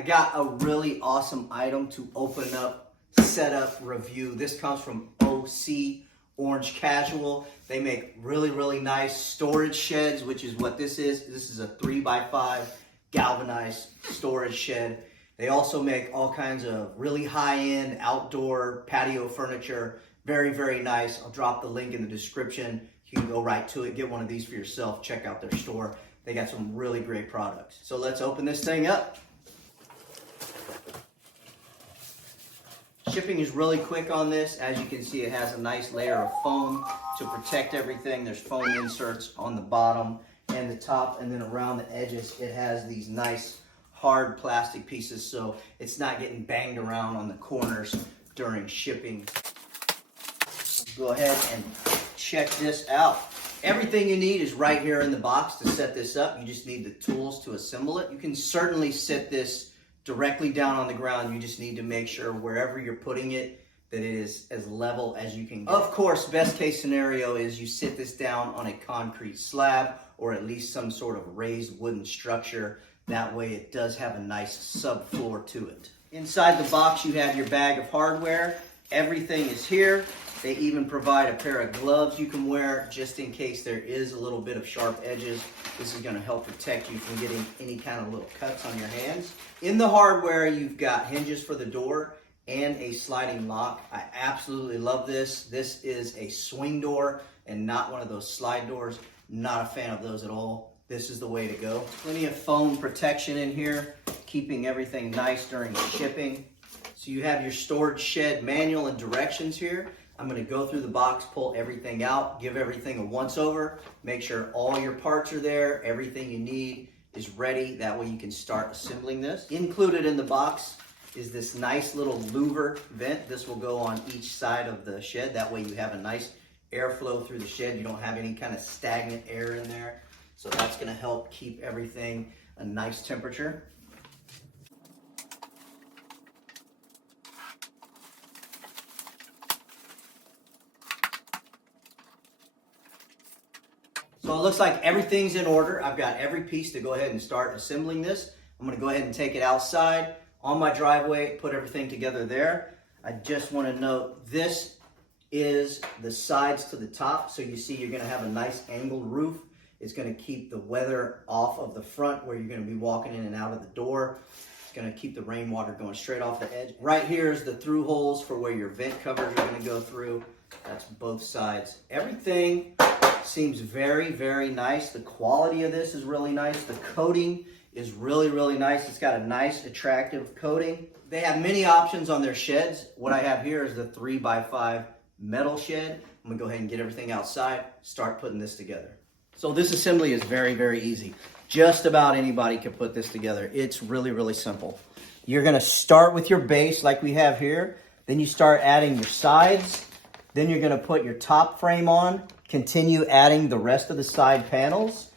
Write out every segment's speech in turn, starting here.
I got a really awesome item to open up, set up, review. This comes from OC Orange Casual. They make really nice storage sheds, which is what this is. This is a 3x5 galvanized storage shed. They also make all kinds of really high-end outdoor patio furniture. Very nice. I'll drop the link in the description. You can go right to it, get one of these for yourself, check out their store. They got some really great products. So let's open this thing up. Shipping is really quick on this. As you can see, it has a nice layer of foam to protect everything. There's foam inserts on the bottom and the top, and then around the edges, it has these nice hard plastic pieces so it's not getting banged around on the corners during shipping. Go ahead and check this out. Everything you need is right here in the box to set this up. You just need the tools to assemble it. You can certainly set this directly down on the ground. You just need to make sure wherever you're putting it that it is as level as you can get. Of course, best case scenario is you sit this down on a concrete slab or at least some sort of raised wooden structure. That way it does have a nice subfloor to it. Inside the box you have your bag of hardware. Everything is here. They even provide a pair of gloves you can wear just in case there is a little bit of sharp edges. This is going to help protect you from getting any kind of little cuts on your hands. In the hardware, you've got hinges for the door and a sliding lock. I absolutely love this. This is a swing door and not one of those slide doors. Not a fan of those at all. This is the way to go. Plenty of foam protection in here, keeping everything nice during shipping. So you have your storage shed manual and directions here. I'm going to go through the box, pull everything out, give everything a once over, make sure all your parts are there, everything you need is ready. That way you can start assembling this. Included in the box is this nice little louver vent. This will go on each side of the shed. That way you have a nice airflow through the shed. You don't have any kind of stagnant air in there. So that's going to help keep everything a nice temperature. So it looks like everything's in order. I've got every piece to go ahead and start assembling this. I'm going to go ahead and take it outside on my driveway, put everything together there. I just want to note this is the sides to the top. So you see you're going to have a nice angled roof. It's going to keep the weather off of the front where you're going to be walking in and out of the door. It's going to keep the rainwater going straight off the edge. Right here is the through holes for where your vent covers are going to go through. That's both sides. Everything seems very nice. The quality of this is really nice. The coating is really nice. It's got a nice attractive coating. They have many options on their sheds. What I have here is the 3x5 metal shed. I'm gonna go ahead and get everything outside, start putting this together. So this assembly is very easy. Just about anybody can put this together. It's really simple. You're gonna start with your base like we have here. Then you start adding your sides. Then you're gonna put your top frame on, continue adding the rest of the side panels.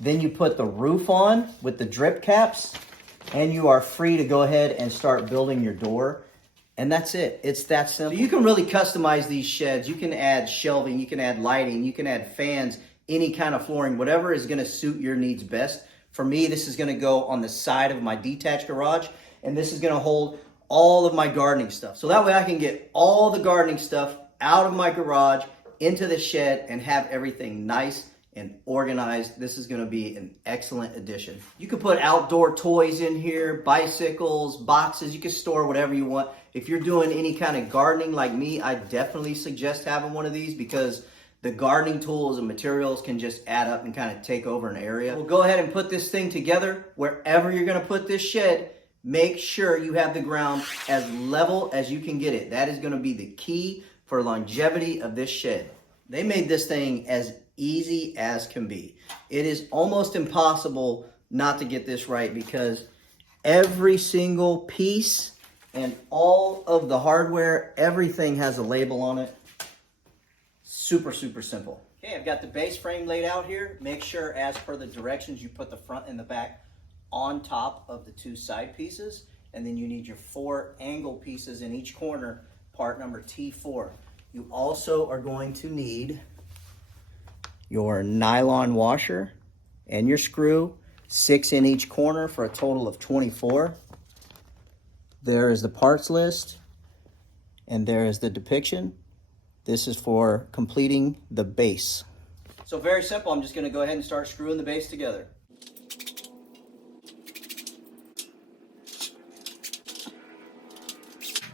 Then you put the roof on with the drip caps, and you are free to go ahead and start building your door. And that's it. It's that simple. So you can really customize these sheds. You can add shelving, you can add lighting, you can add fans, any kind of flooring, whatever is gonna suit your needs best. For me, this is gonna go on the side of my detached garage, and this is gonna hold all of my gardening stuff. So that way I can get all the gardening stuff out of my garage into the shed and have everything nice and organized. This is going to be an excellent addition. You can put outdoor toys in here, bicycles, boxes. You can store whatever you want. If you're doing any kind of gardening like me, I definitely suggest having one of these because the gardening tools and materials can just add up and kind of take over an area. We'll go ahead and put this thing together. Wherever you're going to put this shed, make sure you have the ground as level as you can get it. That is going to be the key for longevity of this shed. They made this thing as easy as can be. It is almost impossible not to get this right because every single piece and all of the hardware, everything has a label on it. Super simple. Okay, I've got the base frame laid out here. Make sure as per the directions you put the front and the back on top of the two side pieces, and then you need your 4 angle pieces in each corner, part number T4. You also are going to need your nylon washer and your screw, 6 in each corner for a total of 24. There is the parts list, and there is the depiction. This is for completing the base. So very simple, I'm just gonna go ahead and start screwing the base together.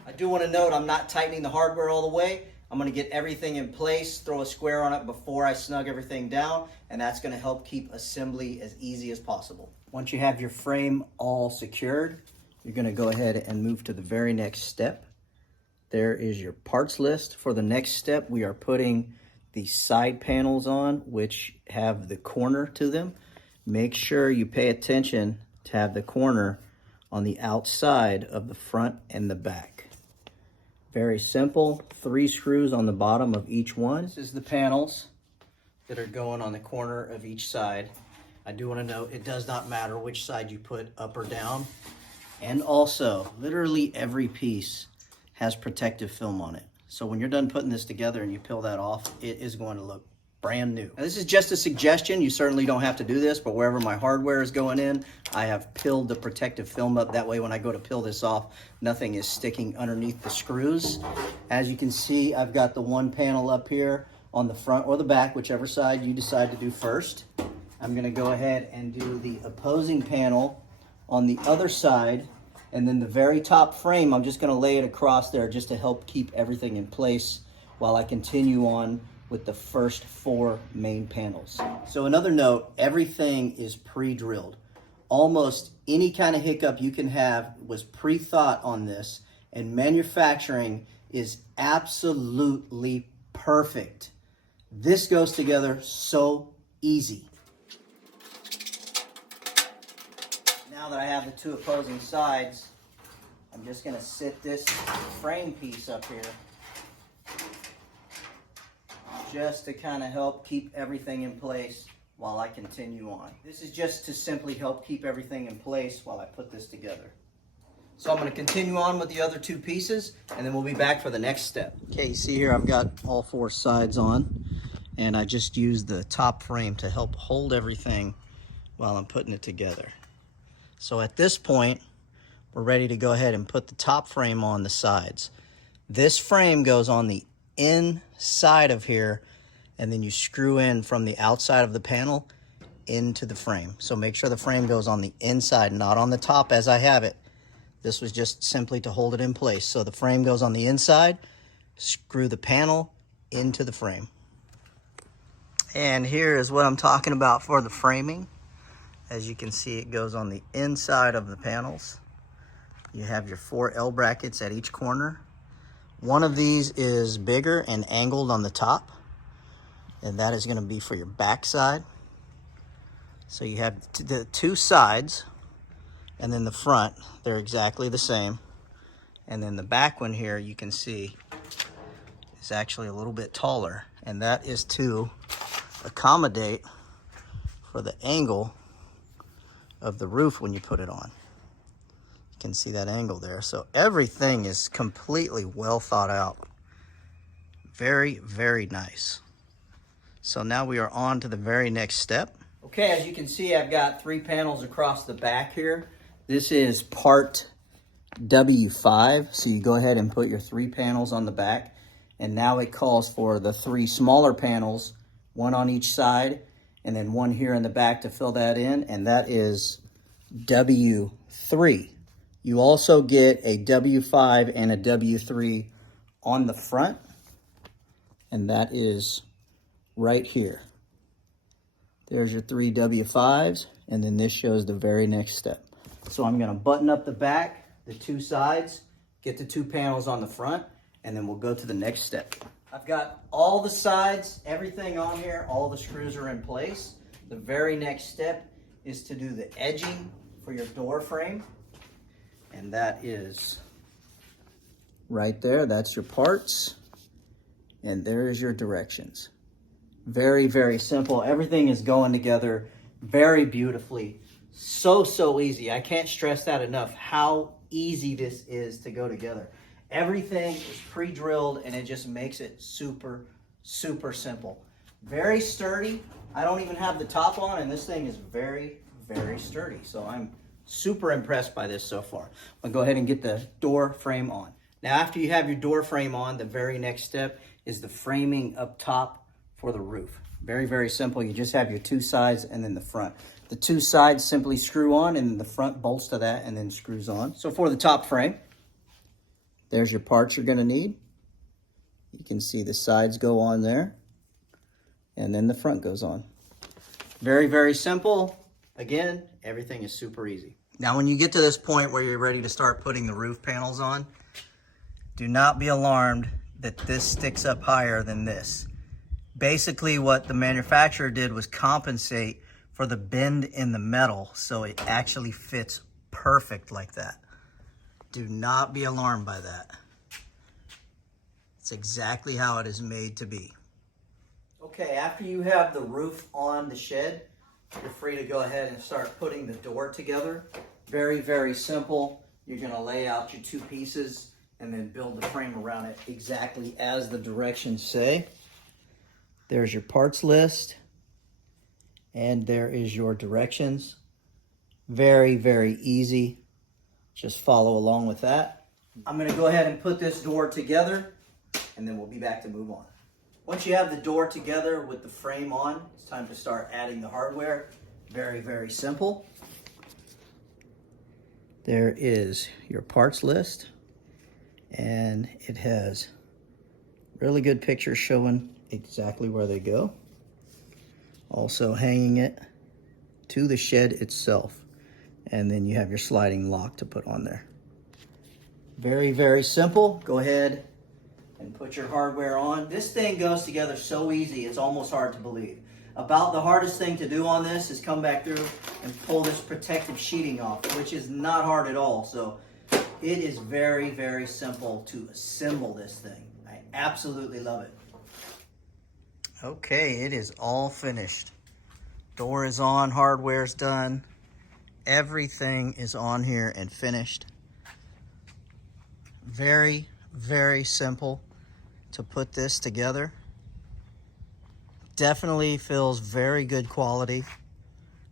I do want to note I'm not tightening the hardware all the way. I'm going to get everything in place, throw a square on it before I snug everything down, and that's going to help keep assembly as easy as possible. Once you have your frame all secured, you're going to go ahead and move to the very next step. There is your parts list. For the next step, we are putting the side panels on, which have the corner to them. Make sure you pay attention to have the corner on the outside of the front and the back. Very simple, 3 screws on the bottom of each one. This is the panels that are going on the corner of each side. I do want to note it does not matter which side you put up or down. And also, literally every piece has protective film on it. So when you're done putting this together and you peel that off, it is going to look brand new. Now, this is just a suggestion. You certainly don't have to do this, but wherever my hardware is going in, I have peeled the protective film up. That way, when I go to peel this off, nothing is sticking underneath the screws. As you can see, I've got the one panel up here on the front or the back, whichever side you decide to do first. I'm gonna go ahead and do the opposing panel on the other side, and then the very top frame, I'm just gonna lay it across there just to help keep everything in place while I continue on with the first 4 main panels. So another note, everything is pre-drilled. Almost any kind of hiccup you can have was pre-thought on this, and manufacturing is absolutely perfect. This goes together so easy. Now that I have the 2 opposing sides, I'm just gonna sit this frame piece up here just to kind of help keep everything in place while I continue on. This is just to simply help keep everything in place while I put this together. So I'm going to continue on with the other 2 pieces, and then we'll be back for the next step. Okay, you see here I've got all 4 sides on, and I just used the top frame to help hold everything while I'm putting it together. So at this point, we're ready to go ahead and put the top frame on the sides. This frame goes on the inside of here, and then you screw in from the outside of the panel into the frame. So make sure the frame goes on the inside, not on the top as I have it. This was just simply to hold it in place. So the frame goes on the inside, screw the panel into the frame. And here is what I'm talking about for the framing. As you can see, it goes on the inside of the panels. You have your 4 L brackets at each corner. One of these is bigger and angled on the top, and that is going to be for your back side. So you have the 2 sides, and then the front, they're exactly the same. And then the back one here, you can see, is actually a little bit taller, and that is to accommodate for the angle of the roof when you put it on. You can see that angle there. So everything is completely well thought out. Very, very nice. So now we are on to the very next step. Okay, as you can see, I've got 3 panels across the back here. This is part W5. So you go ahead and put your 3 panels on the back. And now it calls for the 3 smaller panels, 1 on each side, and then 1 here in the back to fill that in. And that is W3. You also get a W5 and a W3 on the front, and that is right here. There's your 3 W5s, and then this shows the very next step. So I'm going to button up the back, the 2 sides, get the 2 panels on the front, and then we'll go to the next step. I've got all the sides, everything on here, all the screws are in place. The very next step is to do the edging for your door frame. And that is right there. That's your parts. And there is your directions. Very, very simple. Everything is going together very beautifully. So easy. I can't stress that enough, how easy this is to go together. Everything is pre-drilled, and it just makes it super simple. Very sturdy. I don't even have the top on, and this thing is very, very sturdy. So I'm Super impressed by this so far. I'll go ahead and get the door frame on. Now, after you have your door frame on, the very next step is the framing up top for the roof. Very, very simple. You just have your two sides and then the front. The two sides simply screw on, and the front bolts to that and then screws on. So for the top frame, there's your parts you're going to need. You can see the sides go on there, and then the front goes on. Very, very simple. Again, everything is super easy. Now, when you get to this point where you're ready to start putting the roof panels on, do not be alarmed that this sticks up higher than this. Basically, what the manufacturer did was compensate for the bend in the metal so it actually fits perfect like that. Do not be alarmed by that. It's exactly how it is made to be. Okay, after you have the roof on the shed, you're free to go ahead and start putting the door together. Very, very simple. You're going to lay out your two pieces and then build the frame around it exactly as the directions say. There's your parts list, and there is your directions. Very, very easy. Just follow along with that. I'm going to go ahead and put this door together, and then we'll be back to move on. Once you have the door together with the frame on, it's time to start adding the hardware. Very, very simple. There is your parts list, and it has really good pictures showing exactly where they go. Also hanging it to the shed itself, and then you have your sliding lock to put on there. Very, very simple. Go ahead and put your hardware on. This thing goes together so easy, it's almost hard to believe. About the hardest thing to do on this is come back through and pull this protective sheeting off, which is not hard at all. So it is very, very simple to assemble this thing. I absolutely love it. Okay, it is all finished. Door is on, hardware's done. Everything is on here and finished. Very, very simple to put this together. Definitely feels very good quality.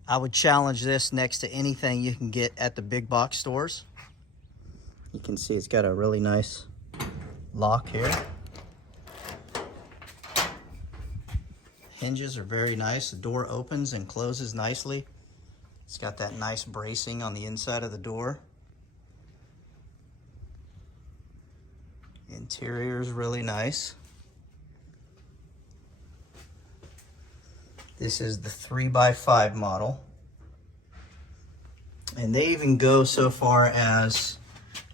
I would challenge this next to anything you can get at the big box stores. You can see it's got a really nice lock here. Hinges are very nice. The door opens and closes nicely. It's got that nice bracing on the inside of the door. Interior is really nice. This is the 3x5 model. And they even go so far as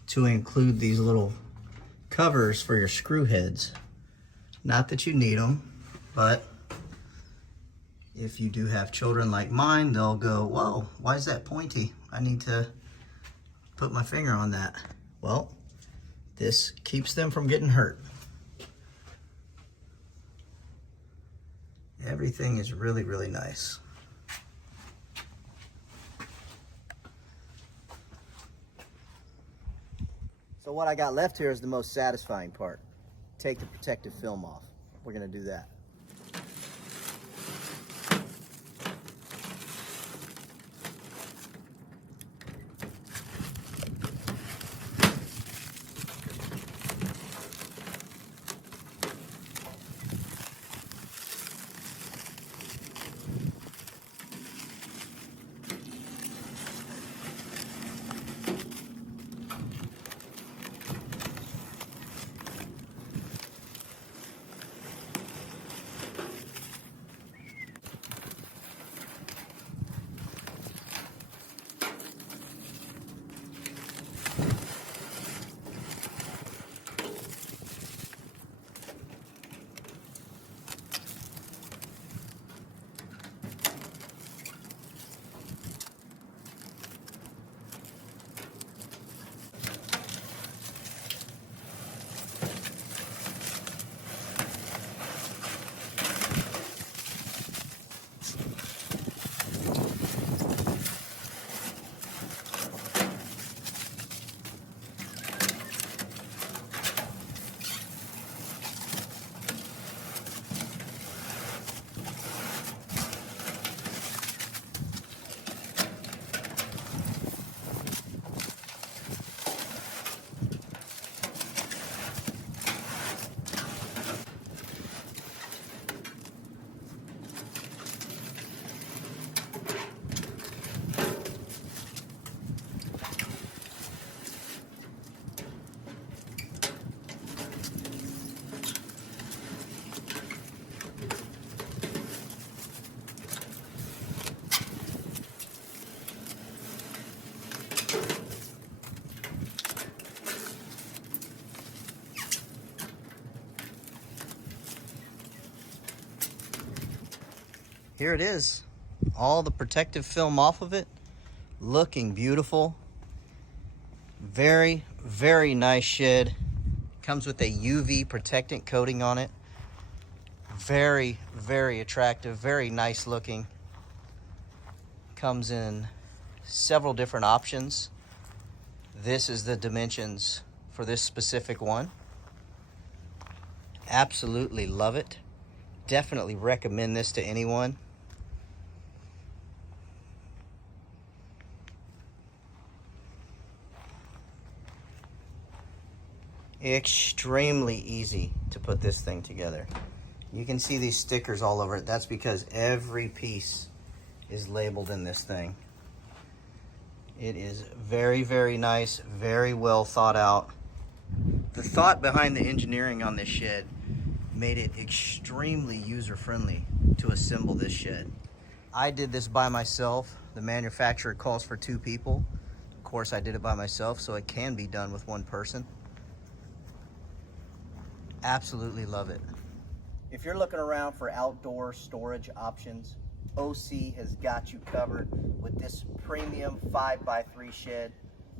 to include these little covers for your screw heads. Not that you need them, but if you do have children like mine, they'll go, whoa, why is that pointy? I need to put my finger on that. Well, this keeps them from getting hurt. Everything is really, really nice. So what I got left here is the most satisfying part. Take the protective film off. We're gonna do that. here it is. All the protective film off of it. Looking beautiful. Very, very nice shed. Comes with a UV protectant coating on it. Very, very attractive, very nice looking. Comes in several different options. This is the dimensions for this specific one. Absolutely love it. Definitely recommend this to anyone. Extremely easy to put this thing together. You can see these stickers all over it. That's because every piece is labeled in this thing. It is very, very nice, very well thought out. The thought behind the engineering on this shed made it extremely user-friendly to assemble this shed. I did this by myself. The manufacturer calls for 2 people. Of course, I did it by myself, so it can be done with 1 person. Absolutely love it. If you're looking around for outdoor storage options, OC has got you covered with this premium 5x3 shed.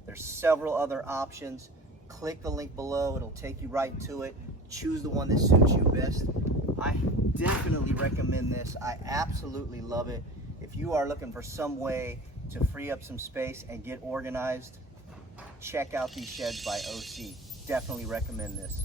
There's several other options. Click the link below, it'll take you right to it. Choose the one that suits you best. I definitely recommend this. I absolutely love it. If you are looking for some way to free up some space and get organized, check out these sheds by OC. Definitely recommend this.